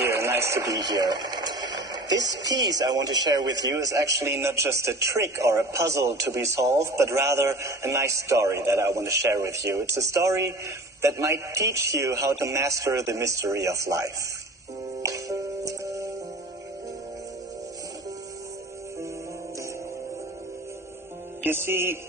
here. Nice to be here. This piece I want to share with you is actually not just a trick or a puzzle to be solved, but rather a nice story that I want to share with you. It's a story that might teach you how to master the mystery of life. You see,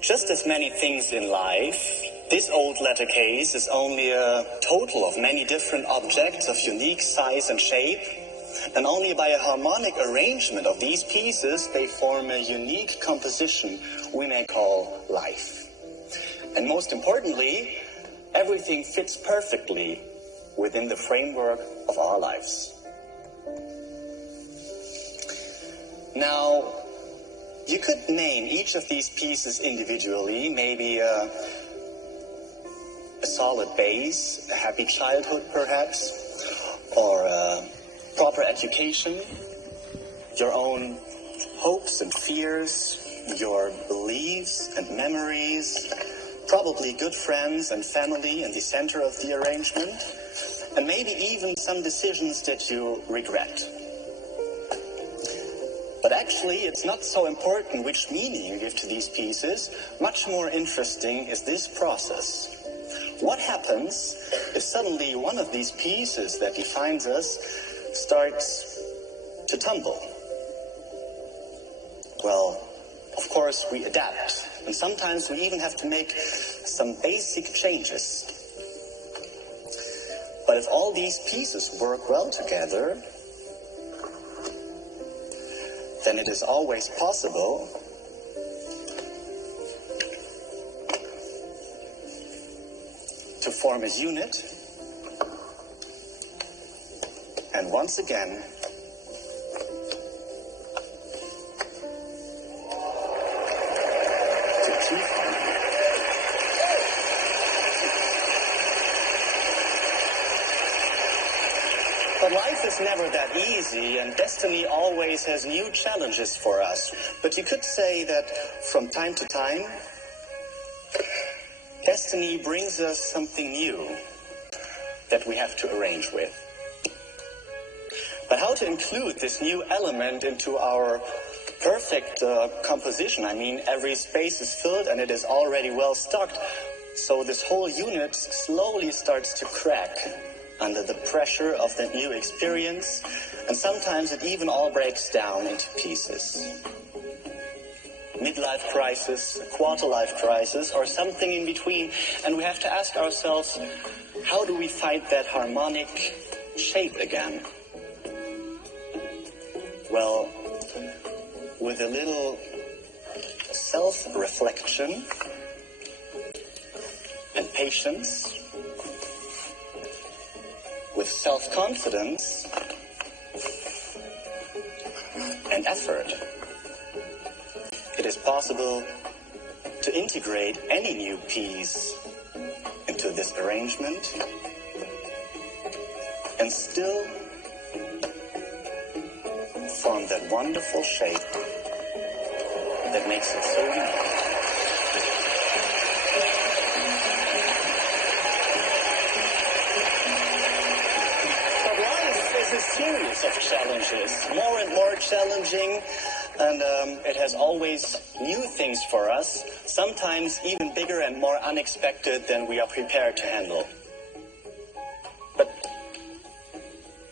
just as many things in life, this old letter case is only a total of many different objects of unique size and shape, and only by a harmonic arrangement of these pieces they form a unique composition we may call life. And most importantly, everything fits perfectly within the framework of our lives. Now, you could name each of these pieces individually, maybe a solid base, a happy childhood perhaps, or a proper education, your own hopes and fears, your beliefs and memories, probably good friends and family in the center of the arrangement, and maybe even some decisions that you regret. But actually, it's not so important which meaning you give to these pieces. Much more interesting is this process. What happens if suddenly one of these pieces that defines us starts to tumble? Well, of course, we adapt. And sometimes we even have to make some basic changes. But if all these pieces work well together, then it is always possible to form a unit and once again to keep harmony. But life is never that easy, and destiny always has new challenges for us. But you could say that from time to time, destiny brings us something new that we have to arrange with. But how to include this new element into our perfect composition? I mean, every space is filled and it is already well stocked. So this whole unit slowly starts to crack under the pressure of the new experience, and sometimes it even all breaks down into pieces. Midlife crisis, quarter-life crisis, or something in between, and we have to ask ourselves, how do we find that harmonic shape again? Well, with a little self-reflection and patience, with self-confidence and effort, it is possible to integrate any new piece into this arrangement and still form that wonderful shape that makes it so unique. A series of challenges, more and more challenging, and it has always new things for us, sometimes even bigger and more unexpected than we are prepared to handle. But,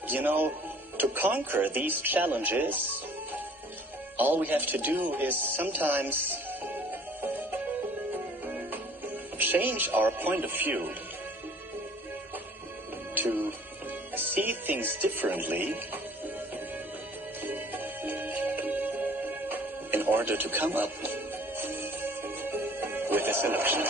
you know, to conquer these challenges, all we have to do is sometimes change our point of view to see things differently in order to come up with a solution.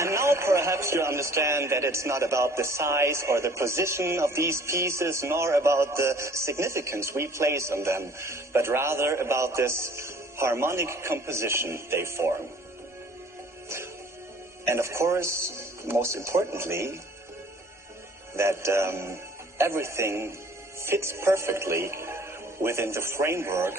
And now perhaps you understand that it's not about the size or the position of these pieces, nor about the significance we place on them, but rather about this harmonic composition they form. And of course, most importantly, that everything fits perfectly within the framework